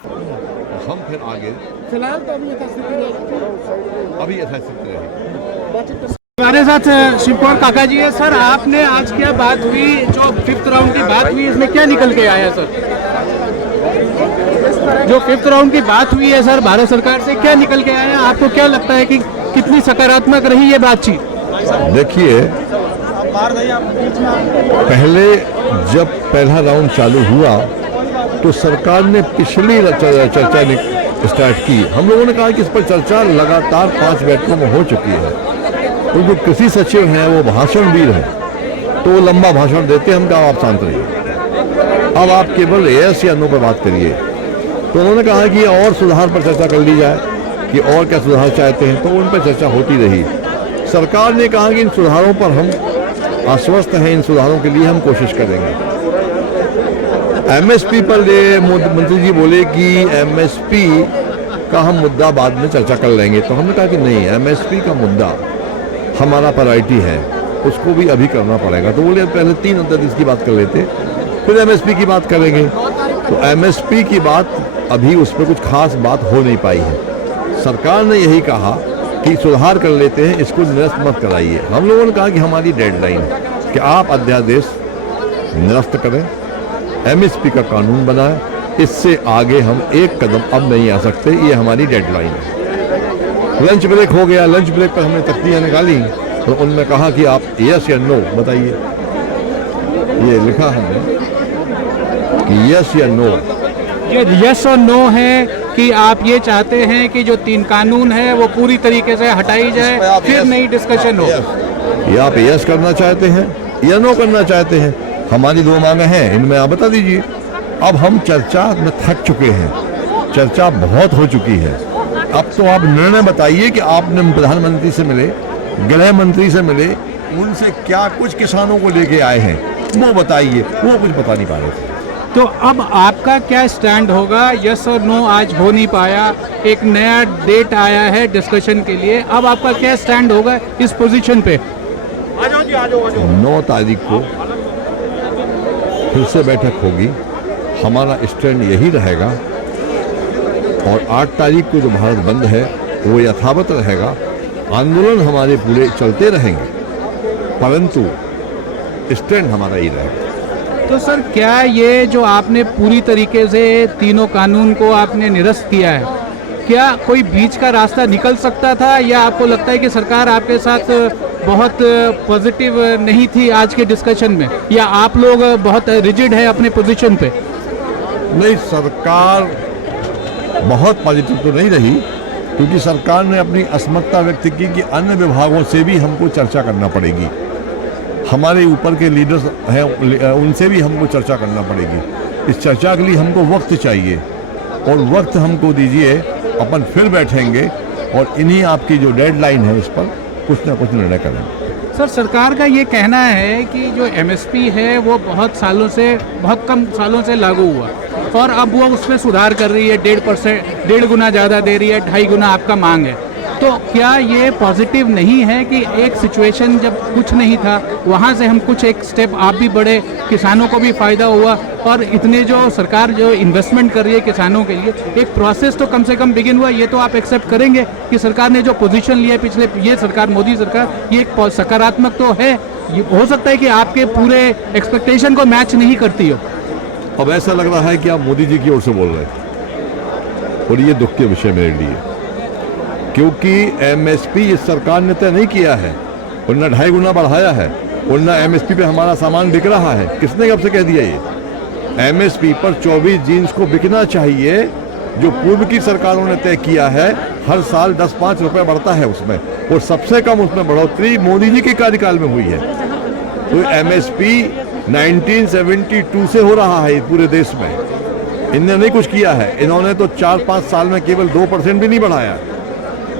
हम फिर आगे फिलहाल तो अभी यथास्थिति रहेगी। अभी यथास्थिति रहेगी। हमारे साथ शिवकुमार काका जी है। सर, आपने आज क्या बात हुई, जो 5th राउंड की बात हुई, इसमें क्या निकल के आया सर? जो 5th राउंड की बात हुई है सर, भारत सरकार से क्या निकल के आया? आपको क्या लगता है कि कितनी सकारात्मक रही ये बातचीत? देखिए, पहले जब पहला राउंड चालू हुआ तो सरकार ने पिछली चर्चा स्टार्ट की। हम लोगों ने कहा कि इस पर चर्चा लगातार 5 बैठकों में हो चुकी है। तो जो कृषि सचिव हैं वो भाषणवीर हैं, तो लंबा भाषण देते, हम कहा आप शांत रहिए, अब आप केवल यस या नो पर बात करिए। तो उन्होंने कहा कि और सुधार पर चर्चा कर ली जाए कि और क्या सुधार चाहते हैं, तो उन पर चर्चा होती रही। सरकार ने कहा कि इन सुधारों पर हम आश्वस्त हैं, इन सुधारों के लिए हम कोशिश करेंगे। एमएसपी पर मंत्री जी बोले कि एमएसपी का हम मुद्दा बाद में चर्चा कर लेंगे। तो हमने कहा कि नहीं, एमएसपी का मुद्दा हमारा प्रायोरिटी है, उसको भी अभी करना पड़ेगा। तो बोले पहले 3 अध्यादेश की बात कर लेते, फिर एमएसपी की बात करेंगे। तो एमएसपी की बात अभी उस पर कुछ खास बात हो नहीं पाई है। सरकार ने यही कहा कि सुधार कर लेते हैं, इसको निरस्त मत कराइए। हम लोगों ने कहा कि हमारी डेडलाइन है कि आप अध्यादेश निरस्त करें, एमएसपी का कानून बनाएं, इससे आगे हम एक कदम अब नहीं आ सकते, ये हमारी डेडलाइन है। लंच ब्रेक हो गया, लंच ब्रेक पर हमने तख्तियां निकाली, तो उनमें कहा कि आप यस या नो बताइए। ये लिखा हमने कि यस या नो, ये यस और नो है कि आप ये चाहते हैं कि जो 3 कानून है वो पूरी तरीके से हटाई जाए, फिर नई डिस्कशन हो। या आप यस करना चाहते हैं या नो करना चाहते हैं। हमारी 2 मांगे हैं, इनमें आप बता दीजिए। अब हम चर्चा में थक चुके हैं, चर्चा बहुत हो चुकी है। अब तो आप निर्णय बताइए कि आपने प्रधानमंत्री से मिले, गृह मंत्री से मिले, उनसे क्या कुछ किसानों को लेके आए हैं वो बताइए। वो कुछ बता नहीं पा रहे थे। तो अब आपका क्या स्टैंड होगा? यस और नो आज हो नहीं पाया, एक नया डेट आया है डिस्कशन के लिए, अब आपका क्या स्टैंड होगा इस पोजीशन पे? 9 तारीख को फिर से बैठक होगी, हमारा स्टैंड यही रहेगा। और 8 तारीख को जो भारत बंद है वो यथावत रहेगा। आंदोलन हमारे पूरे चलते रहेंगे, परंतु स्टैंड हमारा ही रहेगा। तो सर, क्या ये जो आपने पूरी तरीके से तीनों कानून को आपने निरस्त किया है, क्या कोई बीच का रास्ता निकल सकता था, या आपको लगता है कि सरकार आपके साथ बहुत पॉजिटिव नहीं थी आज के डिस्कशन में, या आप लोग बहुत रिजिड है अपने पोजीशन पे? नहीं, सरकार बहुत पॉजिटिव तो नहीं रही, क्योंकि सरकार ने अपनी असमर्थता व्यक्त की कि अन्य विभागों से भी हमको चर्चा करना पड़ेगी, हमारे ऊपर के लीडर्स हैं उनसे भी हमको चर्चा करना पड़ेगी। इस चर्चा के लिए हमको वक्त चाहिए, और वक्त हमको दीजिए, अपन फिर बैठेंगे और इन्हीं आपकी जो डेडलाइन है इस पर कुछ ना कुछ निर्णय करेंगे। सर, सरकार का ये कहना है कि जो एमएसपी है वो बहुत कम सालों से लागू हुआ, और अब वो उसमें सुधार कर रही है, 1.5 गुना ज़्यादा दे रही है, 2.5 गुना आपका मांग है। तो क्या ये पॉजिटिव नहीं है कि एक सिचुएशन जब कुछ नहीं था, वहाँ से हम कुछ एक स्टेप आप भी बढ़े, किसानों को भी फ़ायदा हुआ, और इतने जो सरकार जो इन्वेस्टमेंट कर रही है किसानों के लिए, एक प्रोसेस तो कम से कम बिगिन हुआ। ये तो आप एक्सेप्ट करेंगे कि सरकार ने जो पोजीशन लिया है पिछले, ये सरकार, मोदी सरकार, ये एक सकारात्मक तो है। ये हो सकता है कि आपके पूरे एक्सपेक्टेशन को मैच नहीं करती हो। अब ऐसा लग रहा है कि आप मोदी जी की ओर से बोल रहे हैं, और ये दुख के विषय मेरे लिए, क्योंकि एमएसपी इस सरकार ने तय नहीं किया है, और न 2.5 गुना बढ़ाया है, और न एमएसपी पे हमारा सामान बिक रहा है। किसने कब से कह दिया? ये एमएसपी पर 24 जीन्स को बिकना चाहिए, जो पूर्व की सरकारों ने तय किया है। हर साल 10-5 रुपए बढ़ता है उसमें, और सबसे कम उसमें बढ़ोतरी मोदी जी के कार्यकाल में हुई है। तो एमएसपी 1972 से हो रहा है पूरे देश में, इनने नहीं कुछ किया है। इन्होंने तो 4-5 साल में केवल 2% भी नहीं बढ़ाया।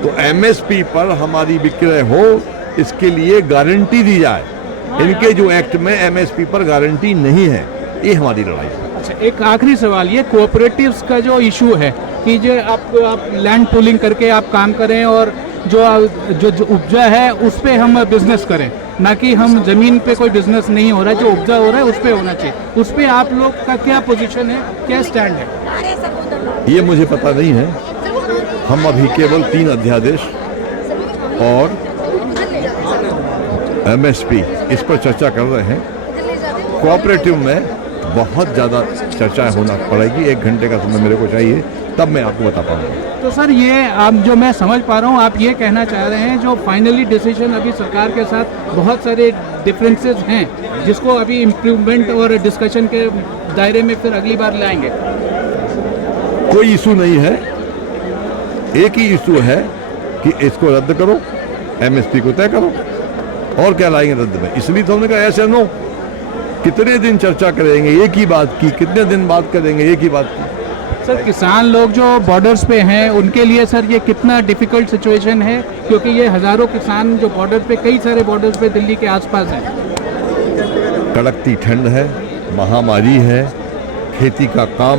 तो एमएसपी पर हमारी विक्रय हो, इसके लिए गारंटी दी जाए। इनके जो एक्ट में एमएसपी पर गारंटी नहीं है, ये हमारी लड़ाई है। अच्छा, एक आखिरी सवाल, ये कोऑपरेटिव्स का जो इशू है कि जो आप लैंड पूलिंग करके आप काम करें, और जो उपजा है उस पे हम बिजनेस करें, ना कि हम जमीन पे कोई बिजनेस नहीं हो रहा है, जो उपजा हो रहा है उस पे होना चाहिए। उस पे आप लोग का क्या पोजीशन है, क्या स्टैंड है? ये मुझे पता नहीं है। हम अभी केवल 3 अध्यादेश और एमएसपी इस पर चर्चा कर रहे हैं। कोऑपरेटिव में बहुत ज़्यादा चर्चाएं होना पड़ेगी। 1 घंटे का समय मेरे को चाहिए, तब मैं आपको बता पाऊंगा। तो सर ये आप जो मैं समझ पा रहा हूँ, आप ये कहना चाह रहे हैं जो फाइनली डिसीजन अभी सरकार के साथ बहुत सारे डिफरेंसेस हैं, जिसको अभी इम्प्रूवमेंट और डिस्कशन के दायरे में फिर अगली बार लाएंगे। कोई इशू नहीं है, एक ही इशू है कि इसको रद्द करो, एमएसपी को तय करो, और क्या लाएंगे रद्द में। इसलिए तो हमने कहा ऐसे नो, कितने दिन चर्चा करेंगे एक ही बात की, कितने दिन बात करेंगे एक ही बात की। सर किसान लोग जो बॉर्डर्स पे हैं उनके लिए सर ये कितना डिफिकल्ट सिचुएशन है, क्योंकि ये हज़ारों किसान जो बॉर्डर पे, कई सारे बॉर्डर्स पे दिल्ली के आसपास हैं। कड़कती ठंड है, महामारी है, खेती का काम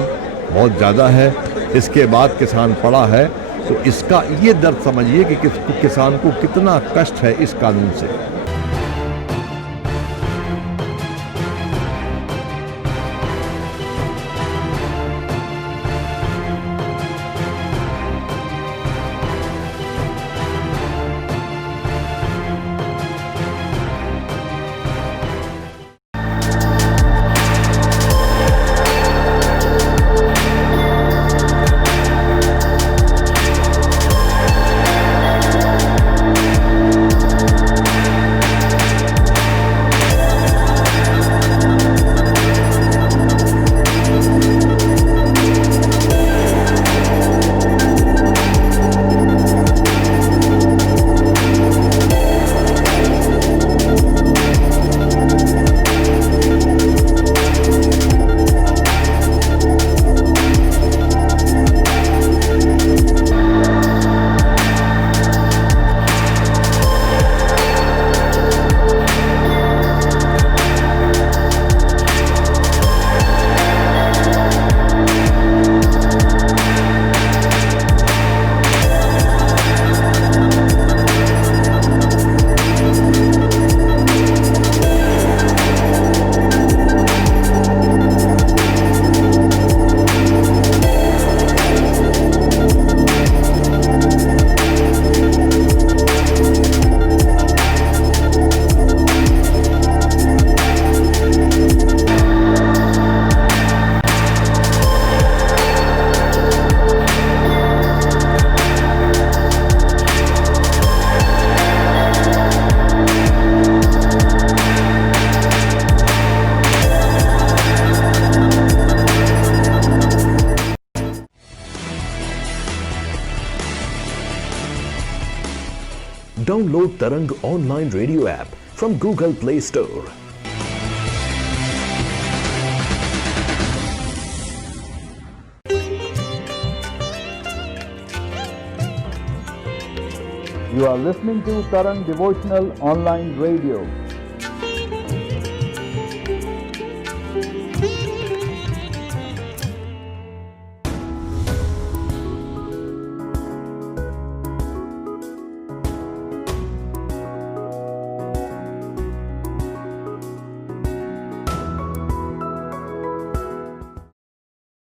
बहुत ज़्यादा है, इसके बाद किसान पड़ा है, तो इसका ये दर्द समझिए कि किसान को कितना कष्ट है इस कानून से। Download Tarang online radio app from Google Play Store. You are listening to Tarang Devotional Online Radio.